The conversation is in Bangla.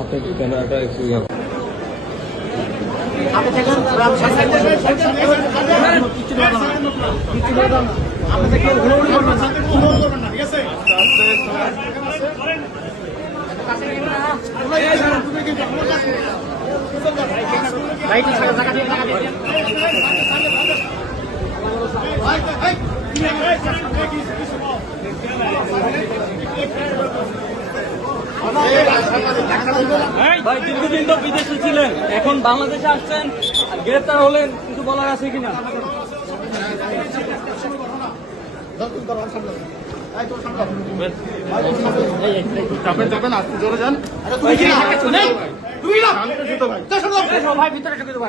আপনি ক্যামেরাটা একটু ভাই দীর্ঘদিন তো বিদেশে ছিলেন, এখন বাংলাদেশে আসছেন, গ্রেফতার হলেন, কিছু বলার আছে কিনা? জোরে যান। ভাই ভিতরে ঢুকে দেবো।